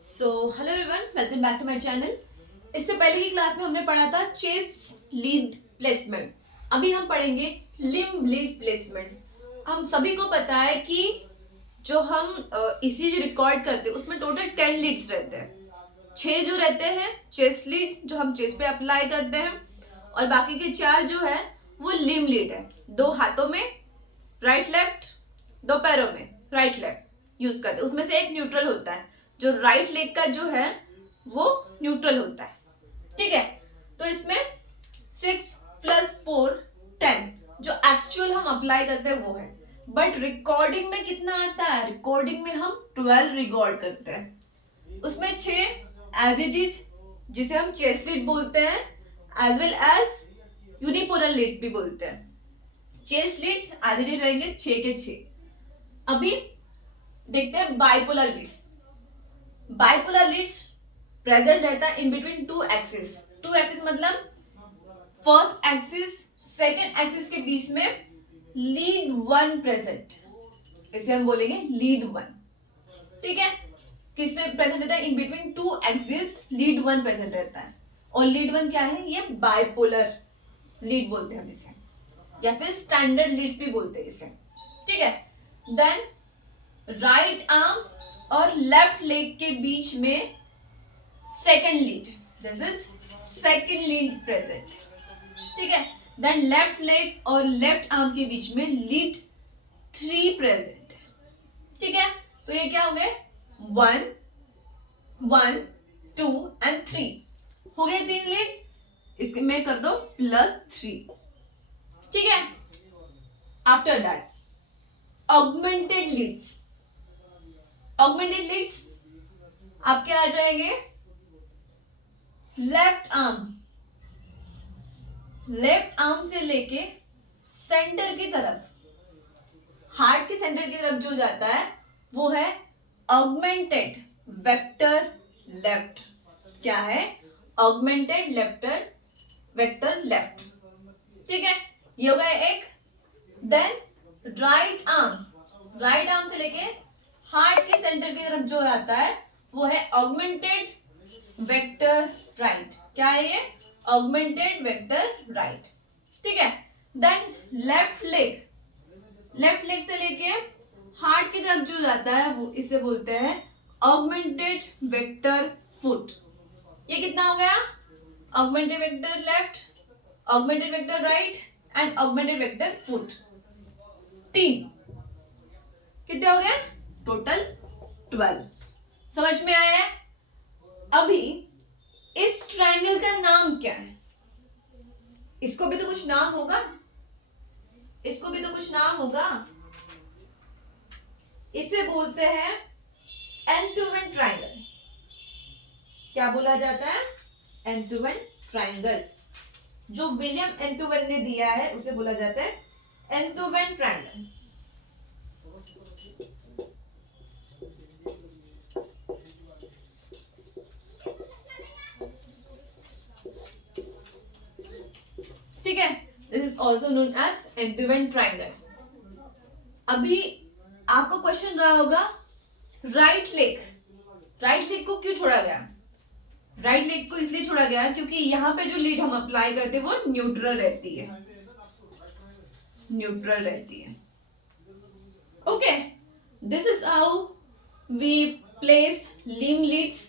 Hello everyone, welcome back to my channel. इससे पहले की क्लास में हमने पढ़ा था चेस्ट लीड प्लेसमेंट। अभी हम पढ़ेंगे लिम्ब लीड प्लेसमेंट। हम सभी को पता है कि जो हम ईसीजी रिकॉर्ड करते हैं उसमें टोटल 10 लीड्स रहते हैं। 6 जो रहते हैं चेस्ट लीड, जो हम चेस्ट पे अप्लाई करते हैं, और बाकी के 4 जो है वो लिम्ब लीड है। 2 हाथों में राइट लेफ्ट, 2 पैरों में राइट लेफ्ट यूज करते हैं। उसमें से एक न्यूट्रल होता है, जो राइट लेग का जो है वो न्यूट्रल होता है। ठीक है, तो इसमें 6 + 4 10 जो एक्चुअल हम अप्लाई करते हैं वो है। बट रिकॉर्डिंग में कितना आता है? रिकॉर्डिंग में हम 12 रिकॉर्ड करते हैं। उसमें 6 एज इट इज, जिसे हम चेस्ट लीड बोलते हैं, as well as unipolar lead भी बोलते हैं। Chest lead as it is रहेंगे 6 के 6। अभी देखते हैं bipolar leads. Bipolar leads present रहता है इन बिटवीन 2 एक्सिस। 2 एक्सिस मतलब फर्स्ट एक्सिस सेकेंड एक्सिस के बीच में लीड 1 प्रेजेंट, इसे हम बोलेंगे लीड 1। ठीक है, किसमें प्रेजेंट रहता है? In between 2 axis lead 1 present रहता है। और लीड 1 क्या है? ये बाइपोलर लीड बोलते हैं हम इसे, या फिर स्टैंडर्ड लीड्स भी बोलते हैं इसे। ठीक है, देन राइट आर्म और लेफ्ट लेग के बीच में second lead, this is second lead present. ठीक है, देन लेफ्ट लेग और लेफ्ट आर्म के बीच में लीड 3 प्रेजेंट। ठीक है, तो ये क्या हो गए? 1 1 2 एंड 3 हो गए 3 लीड। इसके में कर दो +3। ठीक है, after that augmented leads. Augmented leads आपके आ जाएंगे लेफ्ट आर्म से लेके सेंटर की तरफ, हार्ट के सेंटर की तरफ जो जाता है वो है ऑगमेंटेड वेक्टर लेफ्ट। क्या है? Augmented vector left. ठीक है, ये हो गया एक। देन राइट आर्म से लेके हार्ट के सेंटर की तरफ जो आता है वो है ऑगमेंटेड वेक्टर राइट। क्या है ये? Augmented vector right. ठीक है, देन लेफ्ट लेग से लेके हार्ट की तरफ जो जाता है वो इसे बोलते हैं ऑगमेंटेड वेक्टर फुट। ये कितना हो गया? Augmented vector left, augmented vector right and augmented vector foot. 3 कितने हो गए? टोटल 12। समझ में आया है? अभी इस ट्रायंगल का नाम क्या है? इसको भी तो कुछ नाम होगा, इसे बोलते हैं एंटोवन ट्रायंगल। क्या बोला जाता है? एंटोवन ट्रायंगल। जो विलियम एंटोवन ने दिया है उसे बोला जाता है एंटोवन ट्रायंगल। ठीक है, this is also known as Einthoven triangle. अभी आपको क्वेश्चन रहा होगा राइट लेग को क्यों छोड़ा गया? राइट लेग को इसलिए छोड़ा गया क्योंकि यहाँ पे जो लीड हम अप्लाई करते हैं वो न्यूट्रल रहती है। Okay, this is how we place limb leads.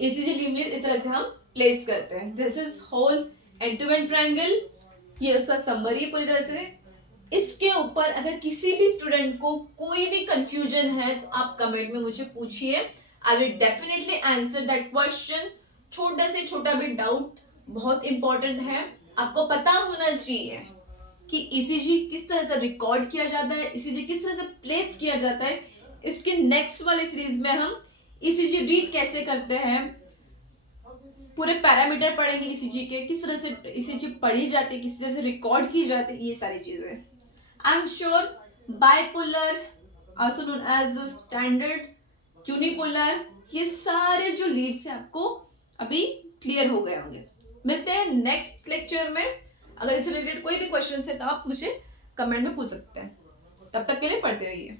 ECG limb lead इस तरह से हम प्लेस करते हैं। This is whole Einthoven triangle. ये उसका समरी पूरी तरह से। इसके ऊपर अगर किसी भी स्टूडेंट को कोई भी कंफ्यूजन है तो आप कमेंट में मुझे पूछिए। I will definitely answer that question. छोटा से छोटा भी डाउट बहुत इंपॉर्टेंट है। आपको पता होना चाहिए कि ईसीजी किस तरह से रिकॉर्ड किया जाता है, ईसीजी किस तरह से प्लेस किया जाता है। इसके नेक्स्ट वाले सीरीज में हम ईसीजी रीड कैसे करते हैं, पूरे पैरामीटर पढ़ेंगे ईसीजी के, किस तरह से ईसीजी पढ़ी जाती है, किस तरह से रिकॉर्ड की जाती है, ये सारी चीजें। I am sure bipolar, also known as standard, unipolar, ये सारे जो लीड्स हैं आपको अभी क्लियर हो गए होंगे। मिलते हैं नेक्स्ट लेक्चर में। अगर इससे रिलेटेड कोई भी क्वेश्चन है तो आप मुझे कमेंट में पूछ सकते हैं। तब तक के लिए पढ़ते रहिए।